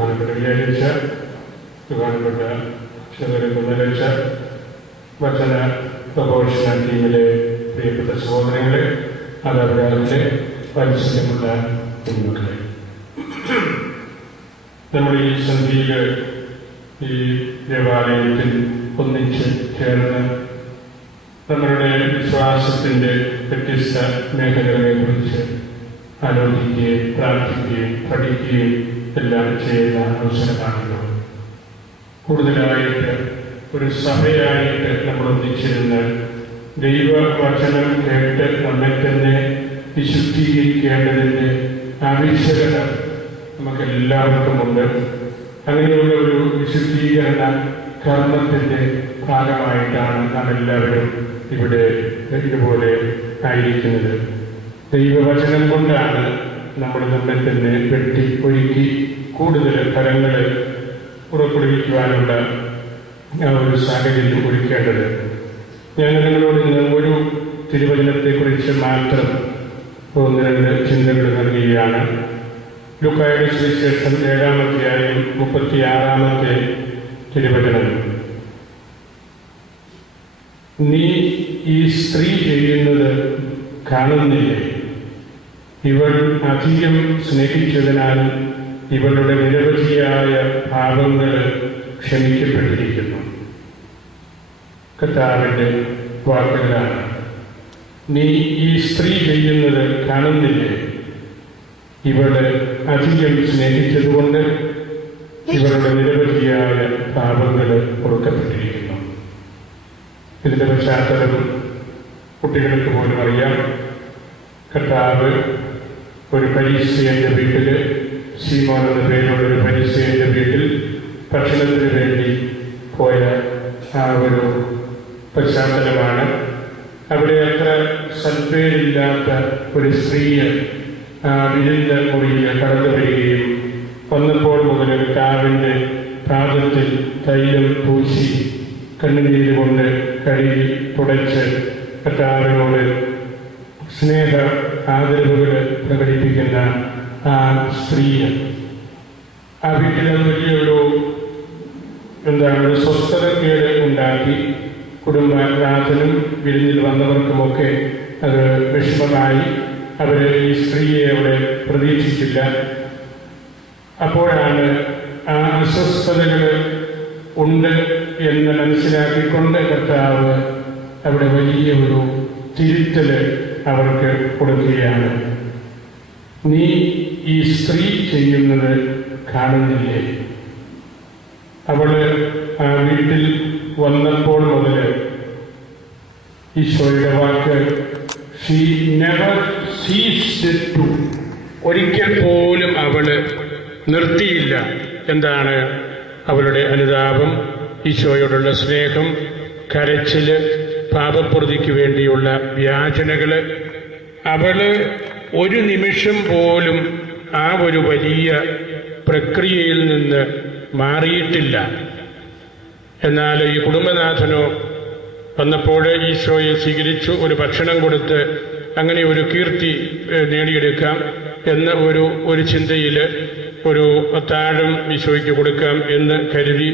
ബഹുമാനപ്പെട്ട വിചാരിച്ച ബഹുമാനപ്പെട്ട കുന്നലച്ച വചന പ്രഘോഷണ ടീമിലെ പ്രിയപ്പെട്ട സഹോദരങ്ങളെ, മാതാപിതാക്കളെ, പരിചയമുള്ള കുഞ്ഞുമക്കളെ, നമ്മൾ ഈ സന്ധ്യയിൽ ഈ ദേവാലയത്തിൽ ഒന്നിച്ച് ചേർന്ന് നമ്മളുടെ വിശ്വാസത്തിൻ്റെ വ്യത്യസ്ത മേഖലകളെ കുറിച്ച് ആലോചിക്കുകയും പ്രാർത്ഥിക്കുകയും പഠിക്കുകയും എല്ലാം ചെയ്യുന്ന അവസരമാണല്ലോ. കൂടുതലായിട്ട് ഒരു സഭയായിട്ട് നമ്മൾ ഒന്നിച്ചിരുന്ന് ദൈവവചനം കേട്ട് നമ്മെ തന്നെ വിശുദ്ധീകരിക്കേണ്ടതിൻ്റെ ആവശ്യകത നമുക്കെല്ലാവർക്കുമുണ്ട്. അങ്ങനെയുള്ള ഒരു വിശുദ്ധീകരണ കർമ്മത്തിൻ്റെ ഭാഗമായിട്ടാണ് നാം എല്ലാവരും ഇവിടെ ഇതുപോലെ ആയിരിക്കുന്നത്. ദൈവവചനം കൊണ്ടാണ് നമ്മൾ നമ്മെ തന്നെ വെട്ടി ഒരുക്കി കൂടുതൽ ഫലങ്ങൾ പുറപ്പെടുവിക്കുവാനുള്ള ഒരു സാഹചര്യം ഒരുക്കേണ്ടത്. ഞാൻ നിങ്ങളോട് ഇന്ന് ഒരു തിരുവചനത്തെക്കുറിച്ച് മാത്രം 1-2 ചിന്തകൾ നൽകുകയാണ്. ലൂക്കായുടെ സുവിശേഷം 7-ാം അധ്യായം 36-ാമത്തെ തിരുവചനം. നീ ഈ സ്ത്രീ ചെയ്യുന്നത് കാണുന്നില്ലേ? ഇവൾ അധികം സ്നേഹിച്ചതിനാൽ ഇവളുടെ നിരവധിയായ പാപങ്ങൾ ക്ഷമിക്കപ്പെട്ടിരിക്കുന്നു. കർത്താവിന്റെ വാക്കുകളാണ്. നീ ഈ സ്ത്രീ ചെയ്യുന്നത് കാണുന്നില്ലേ? ഇവള് അധികം സ്നേഹിച്ചതുകൊണ്ട് ഇവരുടെ നിരവധിയായ പാപങ്ങൾ പൊറുക്കപ്പെട്ടിരിക്കുന്നു. ഇതിന്റെ പശ്ചാത്തലം കുട്ടികൾക്ക് പോലും അറിയാം. കർത്താവ് ഒരു പരീക്ഷയുടെ വീട്ടിൽ, സീമോൻ എന്ന പേരുള്ള ഒരു പരീക്ഷയുടെ വീട്ടിൽ ഭക്ഷണത്തിന് വേണ്ടി പോയ ആ ഒരു പശ്ചാത്തലമാണ്. അവിടെ അത്ര സൽപ്പേരില്ലാത്ത ഒരു സ്ത്രീയെ ആ വിരുന്ന മുറിയിൽ കടന്നു വരികയും വന്നപ്പോൾ മുതൽ കർത്താവിൻ്റെ പാദത്തിൽ തൈലം പൂശി കണ്ണുനീര് കൊണ്ട് കഴുകി തുടച്ച് കർത്താവിനോട് സ്നേഹ ആദരവുകൾ പ്രകടിപ്പിക്കുന്ന ആ സ്ത്രീയെ ആ വീട്ടിൽ വലിയൊരു സ്വസ്ഥതക്കേട് ഉണ്ടാക്കി. കുടുംബനാഥനും വിരുന്നിൽ വന്നവർക്കുമൊക്കെ അത് വിഷമമായി. അവർ ഈ സ്ത്രീയെ അവിടെ പ്രതീക്ഷിച്ചില്ല. അപ്പോഴാണ് ആ അസ്വസ്ഥതകൾ ഉണ്ട് എന്ന് മനസ്സിലാക്കിക്കൊണ്ട് കർത്താവ് അവിടെ വലിയ ഒരു തിരുത്തൽ അവർക്ക് കൊടുക്കുകയാണ്. നീ ഈ സ്ത്രീ ചെയ്യുന്നത് കാണുന്നില്ലേ? അവള് ആ വീട്ടിൽ വന്നപ്പോൾ മുതൽ ഈശോയുടെ വാക്ക് ഷീ നെവർ സീസ്ഡ് ടു, ഒരിക്കൽ പോലും അവള് നിർത്തിയില്ല. എന്താണ്? അവളുടെ അനുതാപം, ഈശോയോടുള്ള സ്നേഹം, കരച്ചില്, പാപപ്രതിക്ക് വേണ്ടിയുള്ള യാചനകള്. അവള് ഒരു നിമിഷം പോലും ആ ഒരു വലിയ പ്രക്രിയയിൽ നിന്ന് മാറിയിട്ടില്ല. എന്നാൽ ഈ കുടുംബനാഥനോ വന്നപ്പോൾ ഈശോയെ സ്വീകരിച്ചു, ഒരു ഭക്ഷണം കൊടുത്ത് അങ്ങനെ ഒരു കീർത്തി നേടിയെടുക്കാം എന്ന ഒരു ചിന്തയിൽ ഒരു താഴം ഈശോയ്ക്ക് കൊടുക്കാം എന്ന് കരുതി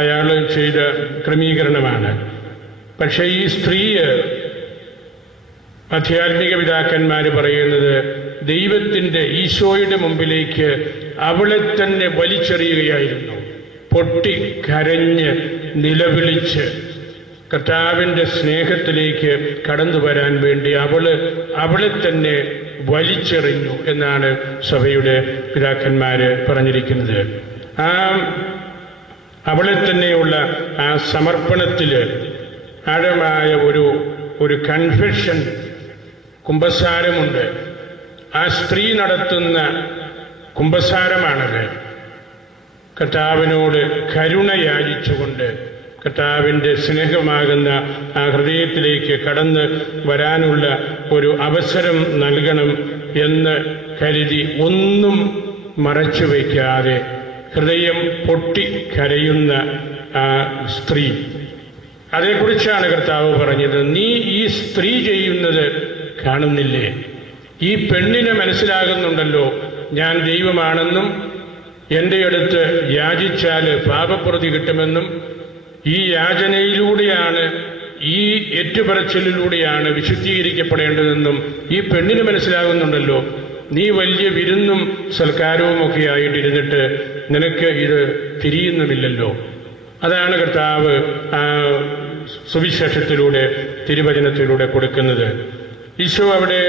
അയാൾ ചെയ്ത ക്രമീകരണമാണ്. പക്ഷേ ഈ സ്ത്രീയെ ആധ്യാത്മിക പിതാക്കന്മാർ പറയുന്നത് ദൈവത്തിൻ്റെ ഈശോയുടെ മുമ്പിലേക്ക് അവളെ തന്നെ വലിച്ചെറിയുകയായിരുന്നു. പൊട്ടി കരഞ്ഞ് നിലവിളിച്ച് കർത്താവിൻ്റെ സ്നേഹത്തിലേക്ക് കടന്നു വരാൻ വേണ്ടി അവളെ തന്നെ വലിച്ചെറിഞ്ഞു എന്നാണ് സഭയുടെ പിതാക്കന്മാർ പറഞ്ഞിരിക്കുന്നത്. ആ അവളെ തന്നെയുള്ള ആ സമർപ്പണത്തിൽ ആഴമായ ഒരു കൺഫെഷൻ, കുമ്പസാരമുണ്ട്. ആ സ്ത്രീ നടത്തുന്ന കുമ്പസാരമാണത്. കർത്താവിനോട് കരുണ യാചിച്ചുകൊണ്ട് കർത്താവിൻ്റെ സ്നേഹമാകുന്ന ആ ഹൃദയത്തിലേക്ക് കടന്ന് വരാനുള്ള ഒരു അവസരം നൽകണം എന്ന് കരുതി ഒന്നും മറച്ചു വയ്ക്കാതെ ഹൃദയം പൊട്ടി കരയുന്ന ആ സ്ത്രീ. അതേക്കുറിച്ചാണ് കർത്താവ് പറഞ്ഞത്, നീ ഈ സ്ത്രീ ചെയ്യുന്നത് കാണുന്നില്ലേ? ഈ പെണ്ണിനെ മനസ്സിലാകുന്നുണ്ടല്ലോ ഞാൻ ദൈവമാണെന്നും എൻ്റെ അടുത്ത് യാചിച്ചാൽ പാപപ്രതി കിട്ടുമെന്നും ഈ യാചനയിലൂടെയാണ്, ഈ ഏറ്റുപറച്ചിലൂടെയാണ് വിശുദ്ധീകരിക്കപ്പെടേണ്ടതെന്നും ഈ പെണ്ണിന് മനസ്സിലാകുന്നുണ്ടല്ലോ. നീ വലിയ വിരുന്നും സൽക്കാരവും ഒക്കെ ആയിട്ടിരുന്നിട്ട് നിനക്ക് ഇത് തിരിയുന്നുമില്ലല്ലോ. അതാണ് കർത്താവ് സുവിശേഷത്തിലൂടെ, തിരുവചനത്തിലൂടെ കൊടുക്കുന്നത്. ഈശോ അവിടെ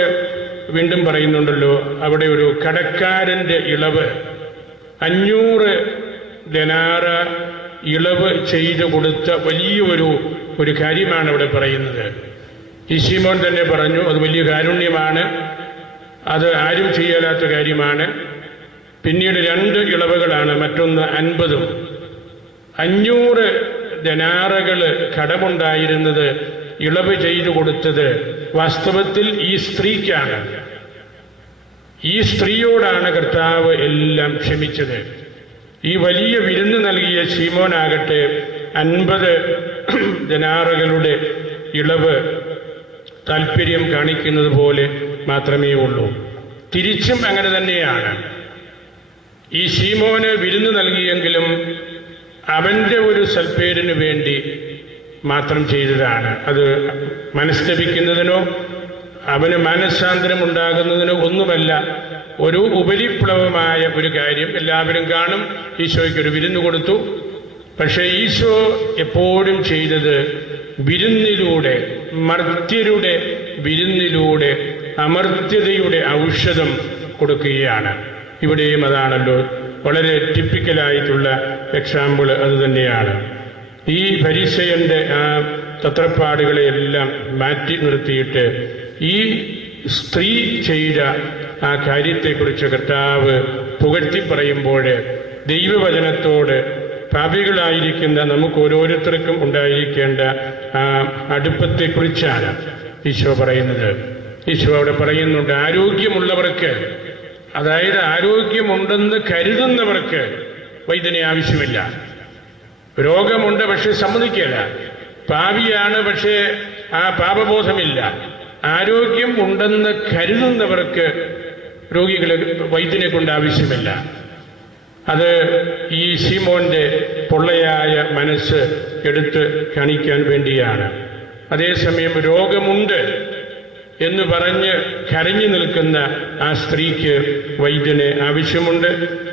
വീണ്ടും പറയുന്നുണ്ടല്ലോ, അവിടെ ഒരു കടക്കാരൻ്റെ ഇളവ്, 500 ധനാറ ഇളവ് ചെയ്തു കൊടുത്ത വലിയൊരു കാര്യമാണ് അവിടെ പറയുന്നത്. ഈ ശീമോൻ തന്നെ പറഞ്ഞു, അത് വലിയ കാരുണ്യമാണ്, അത് ആരും ചെയ്യാത്ത കാര്യമാണ്. പിന്നീട് 2 ഇളവുകളാണ്, മറ്റൊന്ന് 50. 500 ധനാറകൾ കടമുണ്ടായിരുന്നത് ഇളവ് ചെയ്തു കൊടുത്തത് വാസ്തവത്തിൽ ഈ സ്ത്രീക്കാണ്. ഈ സ്ത്രീയോടാണ് കർത്താവ് എല്ലാം ക്ഷമിച്ചത്. ഈ വലിയ വിരുന്ന് നൽകിയ ശീമോനാകട്ടെ 50 ധനാറകളുടെ ഇളവ് താല്പര്യം കാണിക്കുന്നത് പോലെ മാത്രമേ ഉള്ളൂ. തിരിച്ചും അങ്ങനെ തന്നെയാണ്. ഈ ശീമോന് വിരുന്ന് നൽകിയെങ്കിലും അവന്റെ ഒരു സൽപ്പേരിന് വേണ്ടി മാത്രം ചെയ്തതാണ്. അത് മനസ്തപിക്കുന്നതിനോ അവന് മനസ്സാന്തരം ഉണ്ടാകുന്നതിനോ ഒന്നുമല്ല. ഒരു ഉപരിപ്ലവമായ ഒരു കാര്യം എല്ലാവരും കാണും. ഈശോയ്ക്കൊരു വിരുന്ന് കൊടുത്തു. പക്ഷേ ഈശോ എപ്പോഴും ചെയ്തത് വിരുന്നിലൂടെ, മർത്യരുടെ വിരുന്നിലൂടെ അമർത്യതയുടെ ഔഷധം കൊടുക്കുകയാണ്. ഇവിടെയും അതാണല്ലോ വളരെ ടിപ്പിക്കലായിട്ടുള്ള എക്സാമ്പിൾ അതുതന്നെയാണ്. ഈ ഫരിസേയന്റെ ആ തത്രപ്പാടുകളെയെല്ലാം മാറ്റി നിർത്തിയിട്ട് ഈ സ്ത്രീ ചെയ്ത ആ കാര്യത്തെക്കുറിച്ച് കർത്താവ് പുകഴ്ത്തി പറയുമ്പോൾ ദൈവവചനത്തോട് പാപികളായിരിക്കുന്ന നമുക്ക് ഓരോരുത്തർക്കും ഉണ്ടായിരിക്കേണ്ട ആ അടുപ്പത്തെക്കുറിച്ചാണ് ഈശോ പറയുന്നത്. ഈശോ അവിടെ പറയുന്നുണ്ട്, ആരോഗ്യമുള്ളവർക്ക്, അതായത് ആരോഗ്യമുണ്ടെന്ന് കരുതുന്നവർക്ക് വൈദ്യനെ ആവശ്യമില്ല. രോഗമുണ്ട് പക്ഷെ സമ്മതിക്കില്ല, പാപിയാണ് പക്ഷേ ആ പാപബോധമില്ല. ആരോഗ്യം ഉണ്ടെന്ന് കരുതുന്നവർക്ക് രോഗികളെ വൈദ്യനെ കൊണ്ട് ആവശ്യമില്ല. അത് ഈ ശീമോന്റെ പൊള്ളയായ മനസ്സ് എടുത്ത് കാണിക്കാൻ വേണ്ടിയാണ്. അതേസമയം രോഗമുണ്ട് എന്ന് പറഞ്ഞ് കരഞ്ഞു നിൽക്കുന്ന ആ സ്ത്രീക്ക് വൈദ്യനെ ആവശ്യമുണ്ട്.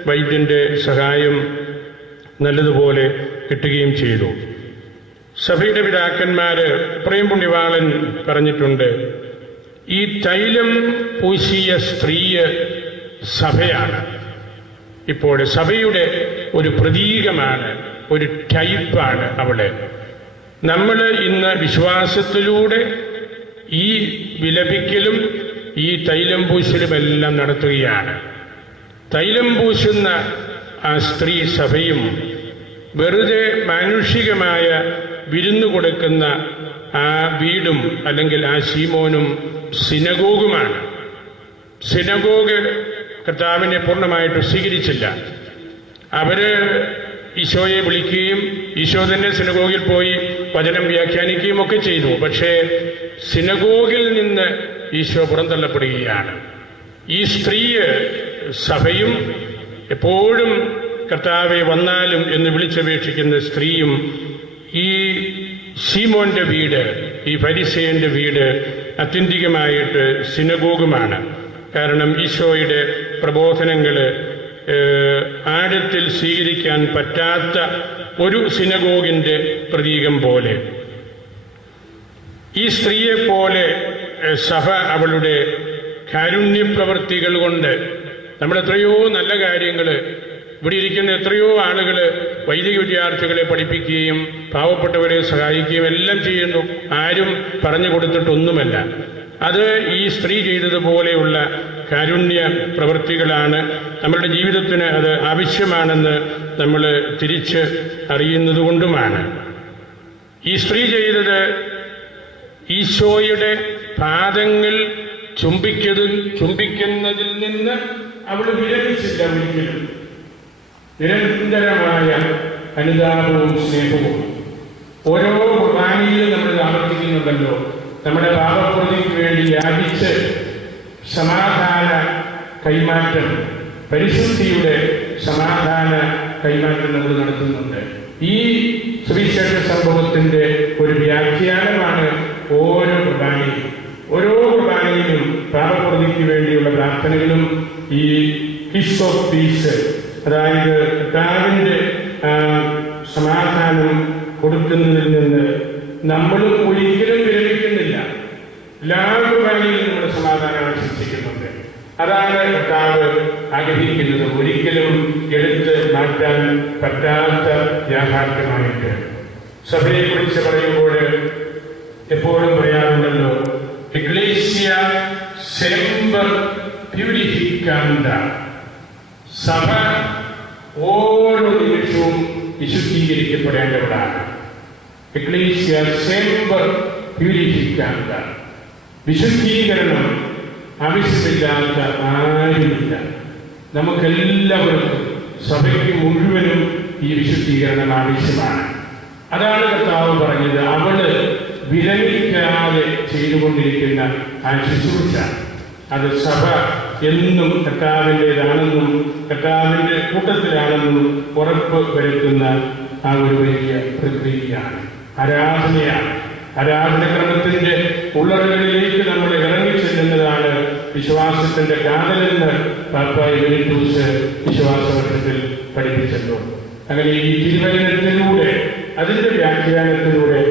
വൈദ്യന്റെ സഹായം നല്ലതുപോലെ കിട്ടുകയും ചെയ്തു. സഭയുടെ പിതാക്കന്മാര് എഫ്രേം പുണ്യവാളൻ പറഞ്ഞിട്ടുണ്ട്, ഈ തൈലം പൂശിയ സ്ത്രീ സഭയാണ്. ഇപ്പോൾ സഭയുടെ ഒരു പ്രതീകമാണ്, ഒരു ടൈപ്പാണ് അവള്. നമ്മൾ ഇന്ന് വിശ്വാസത്തിലൂടെ ഈ വിലപിക്കലും ഈ തൈലം പൂശലുമെല്ലാം നടത്തുകയാണ്. തൈലം പൂശുന്ന ആ സ്ത്രീ സഭയും വെറുതെ മാനുഷികമായ വിരുന്നു കൊടുക്കുന്ന ആ വീടും അല്ലെങ്കിൽ ആ ശീമോനും സിനഗോഗുമാണ്. സിനഗോഗ് കർത്താവിനെ പൂർണ്ണമായിട്ട് സ്വീകരിച്ചില്ല. അവര് ഈശോയെ വിളിക്കുകയും ഈശോ തന്നെ സിനഗോഗിൽ പോയി വചനം വ്യാഖ്യാനിക്കുകയും ഒക്കെ ചെയ്തു. പക്ഷേ സിനഗോഗിൽ നിന്ന് ഈശോ പുറന്തള്ളപ്പെടുകയാണ്. ഈ സ്ത്രീ സഭയും എപ്പോഴും കർത്താവെ വന്നാലും എന്ന് വിളിച്ചപേക്ഷിക്കുന്ന സ്ത്രീയും ഈ ശീമോന്റെ വീട്, ഈ ഫരിസേയന്റെ വീട് ആത്യന്തികമായിട്ട് സിനഗോഗുമാണ്. കാരണം ഈശോയുടെ പ്രബോധനങ്ങൾ ആഴത്തിൽ സ്വീകരിക്കാൻ പറ്റാത്ത ഒരു സിനഗോഗിന്റെ പ്രതീകം പോലെ ഈ സ്ത്രീയെപ്പോലെ സഭ അവളുടെ കാരുണ്യപ്രവൃത്തികൾ കൊണ്ട് നമ്മുടെ എത്രയോ നല്ല കാര്യങ്ങൾ, ഇവിടെ ഇരിക്കുന്ന എത്രയോ ആളുകൾ വൈദിക വിദ്യാർത്ഥികളെ പഠിപ്പിക്കുകയും പാവപ്പെട്ടവരെ സഹായിക്കുകയും എല്ലാം ചെയ്യുന്നു. ആരും പറഞ്ഞു കൊടുത്തിട്ടൊന്നുമല്ല. അത് ഈ സ്ത്രീ ചെയ്തതുപോലെയുള്ള കാരുണ്യ പ്രവൃത്തികളാണ്. നമ്മളുടെ ജീവിതത്തിന് അത് ആവശ്യമാണെന്ന് നമ്മൾ തിരിച്ച് അറിയുന്നതുകൊണ്ടുമാണ്. ഈ സ്ത്രീ ചെയ്തത് ഈശോയുടെ പാദങ്ങൾ ചുംബിക്കുന്നതിൽ നിന്ന് അവൾ വിരമിച്ചില്ല. ഒരിക്കലും നിരന്തരമായ അനുതാപവും സ്നേഹവും ഓരോ കുർബാനയിലും നമ്മൾ ആവർത്തിക്കുന്നുണ്ടല്ലോ. നമ്മുടെ പാപപ്രതിക്ക് വേണ്ടി യാചിച്ച് സമാധാന കൈമാറ്റം, പരിശുദ്ധിയുടെ സമാധാന കൈമാറ്റം നമ്മൾ നടത്തുന്നുണ്ട്. ഈ സുവിശേഷ സംഭവത്തിന്റെ ഒരു വ്യാഖ്യാനമാണ് ഓരോ കുർബാനയിലും പാപപ്രതിക്ക് വേണ്ടിയുള്ള പ്രാർത്ഥനകളും ഈ കിസ് ഓഫ് പീസ്, അതായത് കർത്താവിന്റെ സമാധാനം കൊടുക്കുന്നതിൽ നിന്ന് നമ്മളും ഒരിക്കലും വിരമിക്കുന്നില്ല. എല്ലാ കുർബാനയിലും നമ്മുടെ സമാധാനം ആശംസിക്കുന്നുണ്ട്. അതാണ് കർത്താവ് ആഗ്രഹിക്കുന്നത്, ഒരിക്കലും എടുത്ത് മാറ്റാൻ പറ്റാത്ത യാഥാർത്ഥ്യമായിട്ട്. സഭയെ കുറിച്ച് പറയുമ്പോൾ എപ്പോഴും പറയാറുണ്ടല്ലോ, എക്ലേസിയ സെംബർ പ്യൂരിഫിക്കാണ്ട, സഭ ഓരോ നിമിഷവും വിശുദ്ധീകരിക്കപ്പെടേണ്ടവരാണ്. എക്ലേസിയ സെംബർ പ്യൂരിഫിക്കാണ്ട, വിശുദ്ധീകരണം ആവശ്യമില്ലാത്ത ആരുമില്ല. നമുക്കെല്ലാവർക്കും, സഭയ്ക്ക് മുഴുവനും ഈ വിശുദ്ധീകരണം ആവശ്യമാണ്. അതാണ് കർത്താവ് പറഞ്ഞത്, അവള് വിരമിക്കാതെ ചെയ്തുകൊണ്ടിരിക്കുന്ന ആ ശുശ്രൂഷ, അത് സഭ എന്നും കർത്താവിൻ്റെതാണെന്നും കർത്താവിൻ്റെ കൂട്ടത്തിലാണെന്നും ഉറപ്പ് വരുത്തുന്ന ആ ഒരു വലിയ പ്രക്രിയയാണ്, ആരാധനയാണ്. ആരാധനക്രമത്തിന്റെ ഉള്ളറകളിലേക്ക് നമ്മൾ ഇറങ്ങിച്ചെല്ലുന്നതാണ് വിശ്വാസത്തിന്റെ കാതലെന്ന് പാപ്പാ എമരിറ്റൂസ് വിശ്വാസവർഷത്തിൽ പഠിപ്പിച്ചല്ലോ. അങ്ങനെ ഈ തിരുവചനത്തിലൂടെ, അതിന്റെ വ്യാഖ്യാനത്തിലൂടെ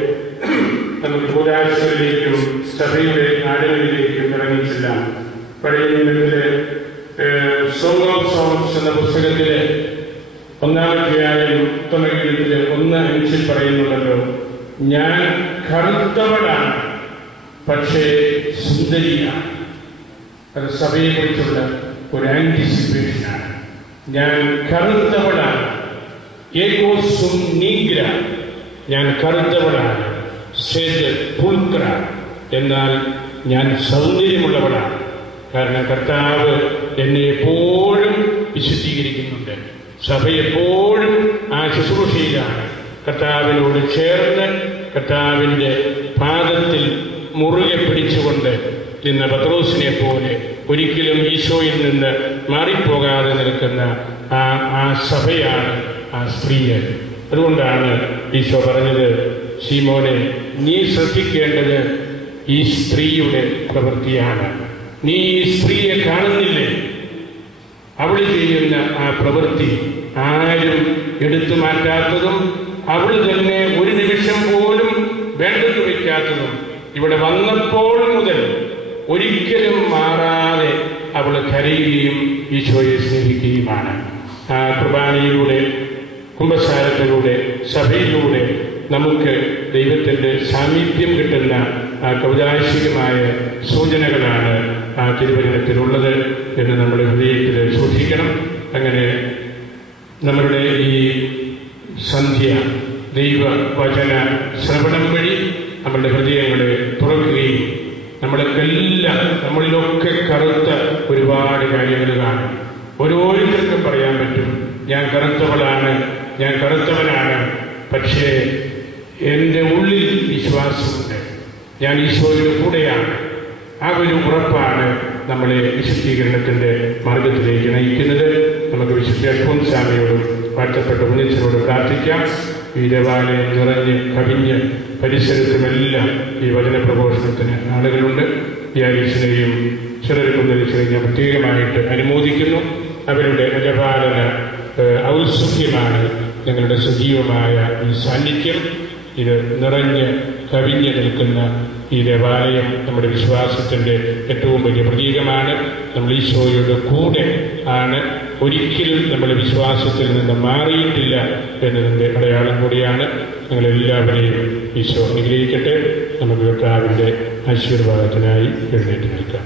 നമുക്ക് ഭൂരാശകളിലേക്കും സഭയുടെ നാടുകളിലേക്കും ഇറങ്ങിച്ചെല്ലാം. പഴയ നിയമത്തിലെ സോങ് ഓഫ് സോങ്സ് എന്ന പുസ്തകത്തിലെ 1-ാം അധ്യായം 1:5 പറയുന്നുണ്ടല്ലോ, ഞാൻ കറുത്തവളാണ് പക്ഷേ സുന്ദരിയാണ്. അത് സഭയെ കുറിച്ചുള്ള ഒരു ആന്റിസിപ്പേഷനാണ്. ഞാൻ കറുത്തവളാണ്, ഏകോസും നീഗ്ര, ഞാൻ കറുത്തവളാണ്, പുൽക്ര, എന്നാൽ ഞാൻ സൗന്ദര്യമുള്ളവളാണ്. കാരണം കർത്താവ് എന്നെ എപ്പോഴും വിശുദ്ധീകരിക്കുന്നുണ്ട്. സഭ എപ്പോഴും ആ ശുശ്രൂഷയിലാണ്, കർത്താവിനോട് ചേർന്ന് കർത്താവിന്റെ പാദത്തിൽ മുറുകെ പിടിച്ചുകൊണ്ട് നിന്ന പത്രോസിനെ പോലെ ഒരിക്കലും ഈശോയിൽ നിന്ന് മാറിപ്പോകാതെ നിൽക്കുന്ന ആ സഭയാണ് ആ സ്ത്രീയെ. അതുകൊണ്ടാണ് ഈശോ പറഞ്ഞത്, ശീമോനെ, നീ ശ്രദ്ധിക്കേണ്ടത് ഈ സ്ത്രീയുടെ പ്രവൃത്തിയാണ്. നീ ഈ സ്ത്രീയെ കാണുന്നില്ലേ? അവൾ ചെയ്യുന്ന ആ പ്രവൃത്തി ആരും എടുത്തു മാറ്റാത്തതും അവൾ തന്നെ ഒരു നിമിഷം പോലും വേണ്ടെന്ന് വയ്ക്കാത്തതും ഇവിടെ വന്നപ്പോൾ മുതൽ ഒരിക്കലും മാറാതെ അവൾ കരയുകയും ഈശോയെ സ്നേഹിക്കുകയുമാണ്. ആ കുർബാനയിലൂടെ, കുംഭസാരത്തിലൂടെ, സഭയിലൂടെ നമുക്ക് ദൈവത്തിന്റെ സാമീപ്യം കിട്ടുന്ന ആ കൗതാശികമായ സൂചനകളാണ് ആ തിരുവചനത്തിലുള്ളത് എന്ന് നമ്മുടെ ഹൃദയത്തിൽ സൂക്ഷിക്കണം. അങ്ങനെ നമ്മളുടെ ഈ സന്ധ്യ ദൈവവചന ശ്രവണം വഴി നമ്മളുടെ ഹൃദയങ്ങളെ തുറക്കുകയും നമ്മൾക്കെല്ലാം, നമ്മളിലൊക്കെ കറുത്ത ഒരുപാട് കാര്യങ്ങൾ കാണും. ഓരോരുത്തർക്കും പറയാൻ പറ്റും, ഞാൻ കറുത്തവളാണ്, ഞാൻ കറുത്തവനാണ്, പക്ഷേ എൻ്റെ ഉള്ളിൽ വിശ്വാസമുണ്ട്, ഞാൻ ഈശോയുടെ കൂടെയാണ്. ആ ഒരു ഉറപ്പാണ് നമ്മളെ വിശുദ്ധീകരണത്തിന്റെ മാർഗത്തിലേക്ക് നയിക്കുന്നത്. നമുക്ക് വിശുദ്ധ അൽഫോൻസാമയോടും വാഴ്ത്തപ്പെട്ട ഉന്നതരോട് പ്രാർത്ഥിക്കാം. ഈ ദേവാലയം നിറഞ്ഞ് കവിഞ്ഞ് പരിസരത്തുമെല്ലാം ഈ വചന പ്രഘോഷണത്തിന് ആളുകളുണ്ട്. ഈ ആയുസിനെയും ചിലർക്കുന്നതിനെയും ഞാൻ പ്രത്യേകമായിട്ട് അനുമോദിക്കുന്നു. അവരുടെ അജപാലന ഔത്സുഖ്യമാണ് ഞങ്ങളുടെ സജീവമായ ഈ സാന്നിധ്യം. ഇത് നിറഞ്ഞ് കവിഞ്ഞ് നിൽക്കുന്ന ഈ ദേവാലയം നമ്മുടെ വിശ്വാസത്തിന്റെ ഏറ്റവും വലിയ പ്രതീകമാണ്. നമ്മൾ ഈശോയുടെ കൂടെ ആണ്, ഒരിക്കലും നമ്മുടെ വിശ്വാസത്തിൽ നിന്ന് മാറിയിട്ടില്ല എന്നതിന്റെ അടയാളം കൂടിയാണ്. ഞങ്ങളെല്ലാവരെയും ഈശോ അനുഗ്രഹിക്കട്ടെ. നമുക്ക് കർത്താവിന്റെ ആശീർവാദത്തിനായി എഴുന്നേറ്റ് നിൽക്കാം.